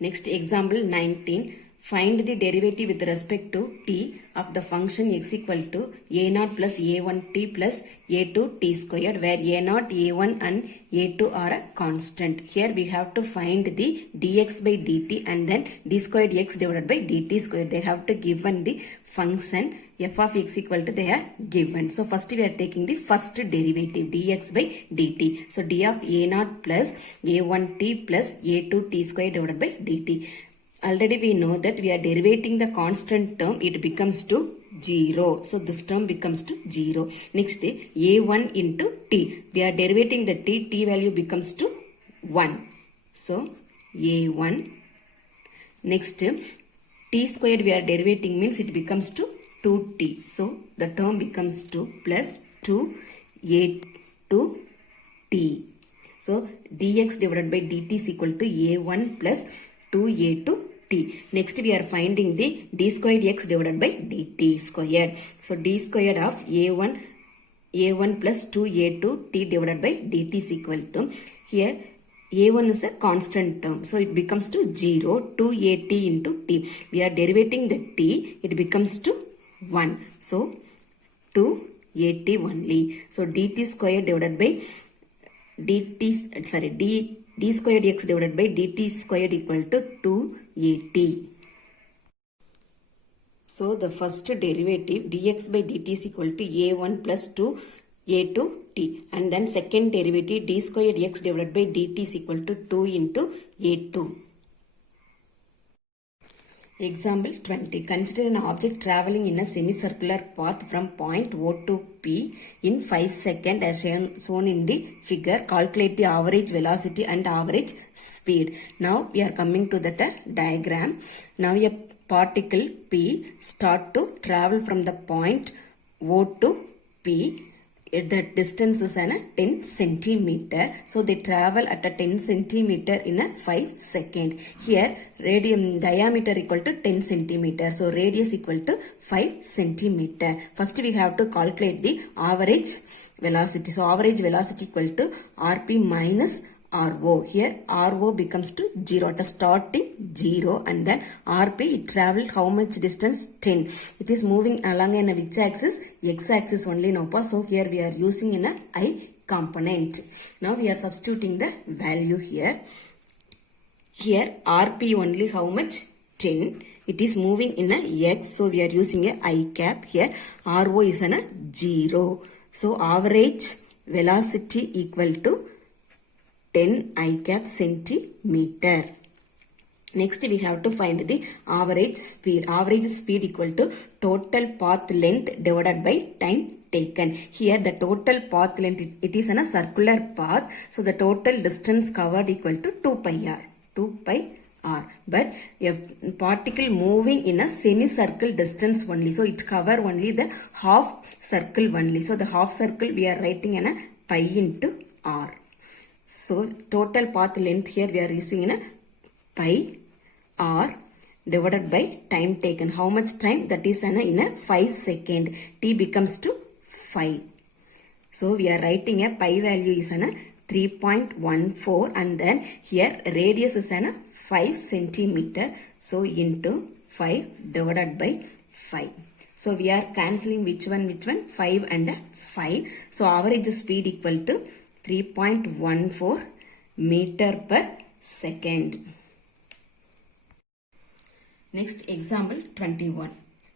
Next example 19. Find the derivative with respect to t of the function x equal to a0 plus a1t plus a2 t squared, where a0, a1 and a2 are a constant. Here we have to find the dx by dt and then d squared x divided by dt squared. They have to given the function f of x equal to they are given. So first we are taking the first derivative dx by dt. So d of a0 plus a1t plus a2 t squared divided by dt. Already we know that we are derivating the constant term, it becomes to 0. So this term becomes to 0. Next, a1 into t. We are derivating the t value becomes to 1. So a1. Next, t squared we are derivating means it becomes to 2t. So the term becomes to plus 2a2 t. So dx divided by dt is equal to a1 plus 2a2 t. Next we are finding the d squared x divided by dt squared. So d squared of a1 plus 2a2 t divided by dt is equal to, here a1 is a constant term, so it becomes to 0, 2at into t. We are derivating the t, it becomes to 1. So 2at only. So dt squared divided by d squared x divided by dt squared equal to 2at. So the first derivative dx by dt is equal to a1 plus 2a2 t, and then second derivative d squared x divided by dt is equal to 2 into a2. Example 20. Consider an object traveling in a semicircular path from point O to P in 5 seconds as shown in the figure. Calculate the average velocity and average speed. Now we are coming to that diagram. Now a particle P start to travel from the point O to P. The distance is 10 centimeter. So they travel at a 10 centimeter in a 5 second. Here diameter equal to 10 centimeter. So radius equal to 5 centimeter. First we have to calculate the average velocity. So average velocity equal to rp minus RO. Here RO becomes to 0 at the starting 0, and then RP it traveled how much distance? 10. It is moving along in a which axis? X axis only now. So here we are using in a I component. Now we are substituting the value here. Here RP only how much? 10. It is moving in a X, so we are using a I cap. Here RO is a 0. So average velocity equal to 10 I cap centimeter. Next we have to find the average speed. Average speed equal to total path length divided by time taken. Here the total path length, it is in a circular path. So the total distance covered equal to 2 pi r. 2 pi r. But a particle moving in a semicircle distance only. So it cover only the half circle only. So the half circle we are writing in a pi into r. So total path length here we are using in a pi r divided by time taken. How much time? That is in a 5 second. T becomes to 5. So we are writing a pi value is 3.14, and then here radius is 5 centimeter. So into 5 divided by 5. So we are cancelling which one? 5 and 5. So average speed equal to 3.14 meter per second. Next example 21.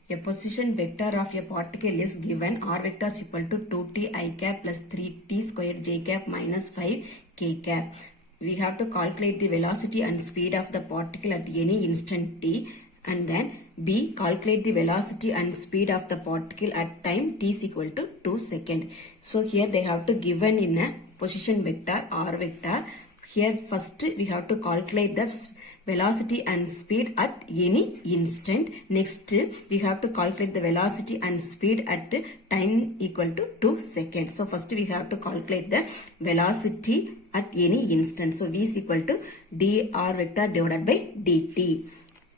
A position vector of a particle is given. R vector is equal to 2t I cap plus 3t squared j cap minus 5 k cap. We have to calculate the velocity and speed of the particle at any instant t, and then B, calculate the velocity and speed of the particle at time t is equal to 2 seconds. So here they have to given in a position vector r vector. Here first we have to calculate the velocity and speed at any instant. Next we have to calculate the velocity and speed at time equal to 2 seconds. So first we have to calculate the velocity at any instant. So V is equal to dr vector divided by dt.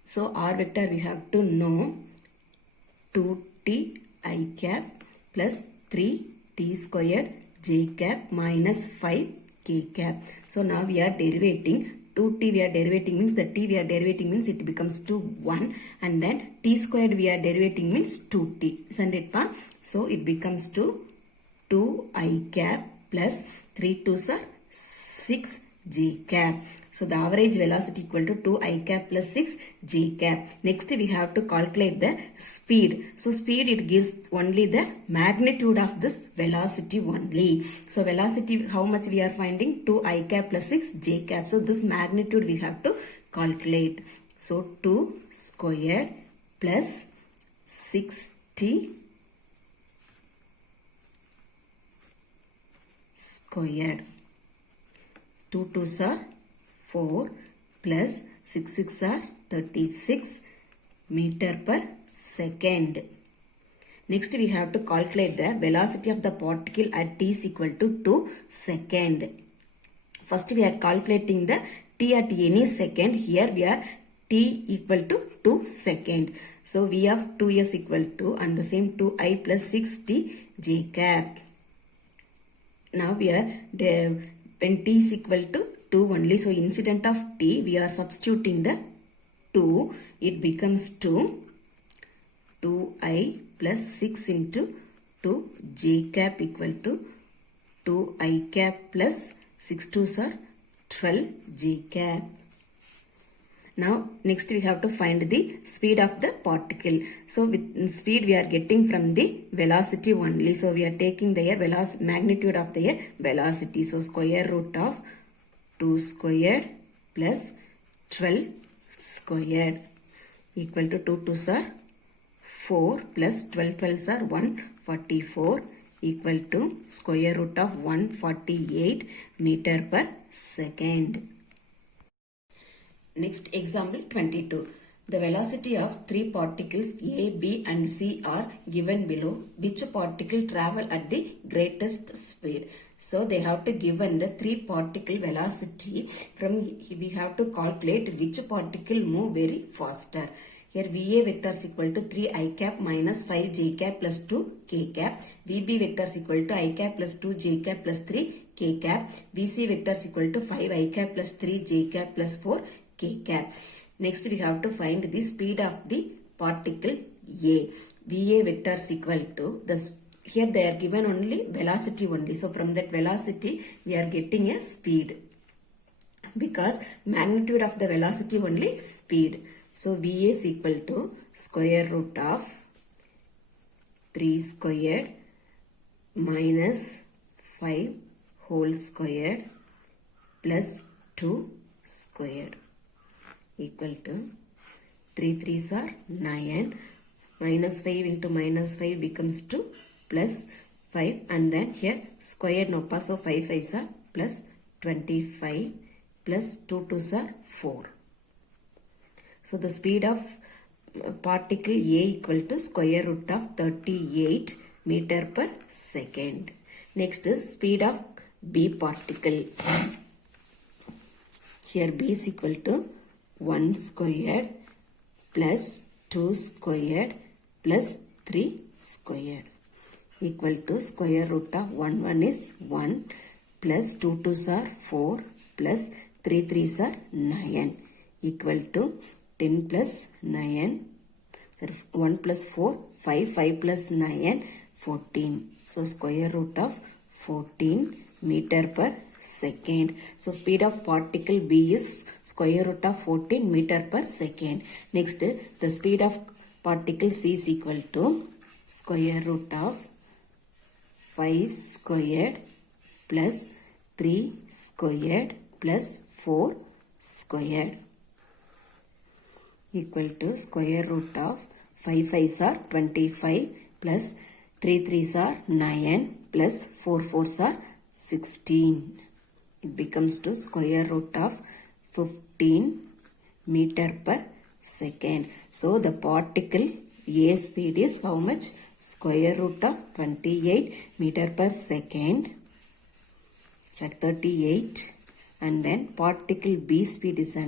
So r vector we have to know 2t I cap plus 3t squared j cap minus 5 k cap. So now we are derivating 2t we are derivating means the t we are derivating means it becomes to 1, and then t squared we are derivating means 2t, isn't it pa? So it becomes to 2i cap plus 3 2s are 6 j cap. So the average velocity equal to 2i cap plus 6 j cap. Next we have to calculate the speed. So speed it gives only the magnitude of this velocity only. So velocity how much we are finding? 2i cap plus 6 j cap. So this magnitude we have to calculate. So 2 squared plus 6t squared. 2 2s are 4 plus 6 6 are 36 meter per second. Next we have to calculate the velocity of the particle at t is equal to 2 second. First we are calculating the t at any second. Here we are t equal to 2 second. So v of 2s equal to and the same 2i plus 6t j cap. Now we are when t is equal to 2 only, so incident of t we are substituting the 2, it becomes 2i plus 6 into 2 j cap equal to 2i cap plus 6 2s are 12 j cap. Now next we have to find the speed of the particle. So with speed we are getting from the velocity only. So we are taking the magnitude of the velocity. So square root of 2 squared plus 12 squared equal to 2 2s are 4 plus 12 12s are 144 equal to square root of 148 meter per second. Next example 22. The velocity of three particles A, B and C are given below. Which particle travel at the greatest speed? So they have to given the three particle velocity. From we have to calculate which particle move very faster. Here VA vector is equal to 3i cap minus 5j cap plus 2k cap. VB vector is equal to i cap plus 2j cap plus 3k cap. VC vector is equal to 5i cap plus 3j cap plus 4k cap. Next we have to find the speed of the particle A. VA vector is equal to here they are given only velocity only. So from that velocity we are getting a speed because magnitude of the velocity only speed. So VA is equal to square root of 3 squared minus 5 whole squared plus 2 squared equal to 3 3s are 9, minus 5 into minus 5 becomes 2 plus 5 and then here squared no pass, so 5 5s are plus 25 plus 2 2s are 4. So the speed of particle A equal to square root of 38 meter per second. Next is speed of B particle. Here B is equal to 1 squared plus 2 squared plus 3 squared equal to square root of 1 1 is 1 plus 2 2s are 4 plus 3 3s are 9 equal to 10 plus 9, sorry 1 plus 4, 5, 5 plus 9, 14. So square root of 14 meter per second. So speed of particle B is square root of 14 meter per second. Next the speed of particle C is equal to square root of 5 squared plus 3 squared plus 4 squared equal to square root of 5 5s are 25 plus 3 3s are 9 plus 4 4s are 16. It becomes to square root of 15 meter per second. So the particle A speed is how much? Square root of 28 meter per second. Sorry, 38. And then particle B speed is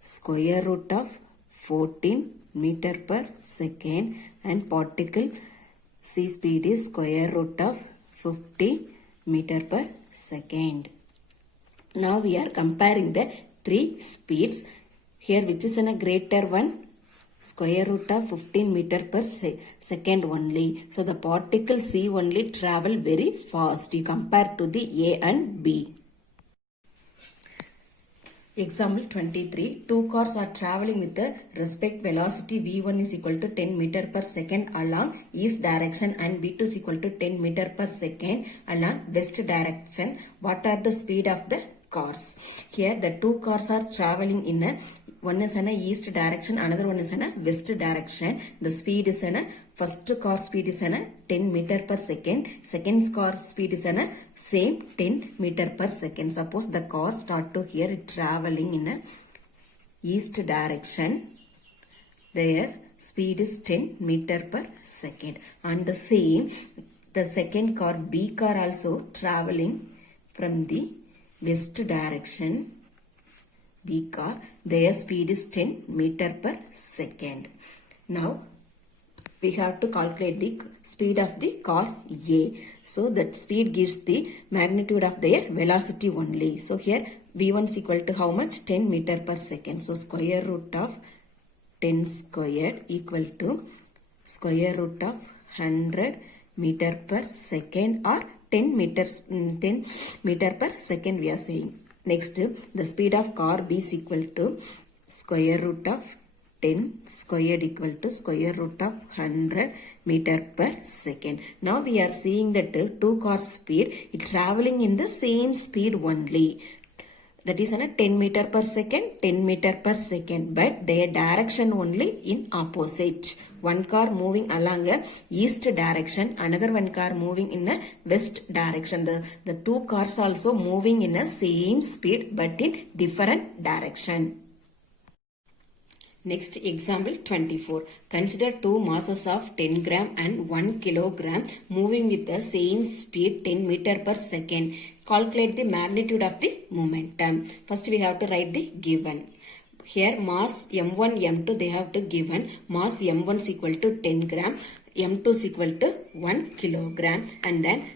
square root of 14 meter per second and particle C speed is square root of 50 meter per second. Now we are comparing the three speeds. Here which is a greater one? Square root of 15 meter per second only. So the particle C only travel very fast compared to the A and B. Example 23. Two cars are traveling with the respect velocity V1 is equal to 10 meter per second along east direction and V2 is equal to 10 meter per second along west direction. What are the speed of the cars? Here the two cars are traveling in a one is in a east direction, another one is in a west direction. The speed is in a first car speed is in a 10 meter per second. Second car speed is in a same 10 meter per second. Suppose the car start to here traveling in a east direction. Their speed is 10 meter per second. And the same, the second car B car also traveling from the west direction. B car, their speed is 10 meter per second. Now, we have to calculate the speed of the car A. So, that speed gives the magnitude of their velocity only. So, here V1 is equal to how much? 10 meter per second. So, square root of 10 squared equal to square root of 100 meter per second or 10 meter per second we are saying. Next, the speed of car B is equal to square root of 10 squared equal to square root of 100 meter per second. Now we are seeing that two cars speed is traveling in the same speed only. That is 10 meter per second, 10 meter per second. But their direction only in opposite. One car moving along a east direction, another one car moving in a west direction. The two cars also moving in a same speed but in different direction. Next example 24. Consider two masses of 10 gram and 1 kilogram moving with the same speed 10 meter per second. Calculate the magnitude of the momentum. First we have to write the given. Here mass M1, M2 they have to given. Mass M1 is equal to 10 gram. M2 is equal to 1 kilogram. And then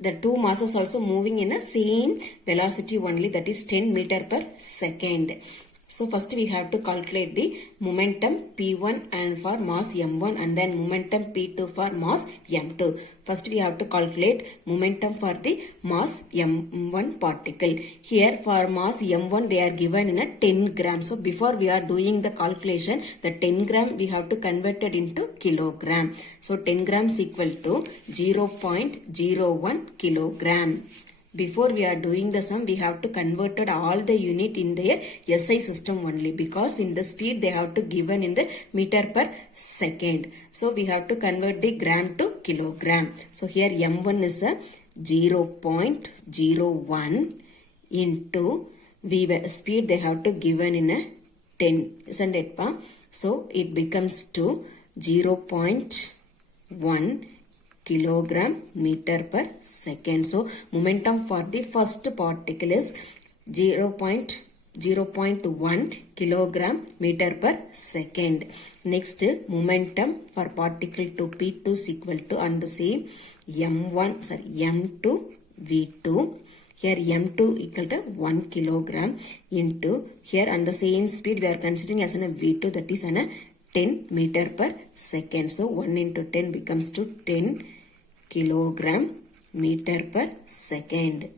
the two masses also moving in a same velocity only, that is 10 meter per second. So first we have to calculate the momentum P1 and for mass M1 and then momentum P2 for mass M2. First we have to calculate momentum for the mass M1 particle. Here for mass M1 they are given in a 10 gram. So before we are doing the calculation, the 10 gram we have to convert it into kilogram. So 10 grams equal to 0.01 kilogram. Before we are doing the sum, we have to convert all the unit in their SI system only, because in the speed they have to given in the meter per second. So we have to convert the gram to kilogram. So here M1 is a 0.01 into speed they have to given in a 10, isn't it, pa? So it becomes to 0.1 kilogram meter per second. So momentum for the first particle is 0.1 kilogram meter per second. Next, momentum for particle to P2 is equal to, and the same M2 V2. Here M2 equal to 1 kilogram into here, and the same speed we are considering as a V2, that is a 10 meter per second. So 1 into 10 becomes to 10 kilogram meter per second.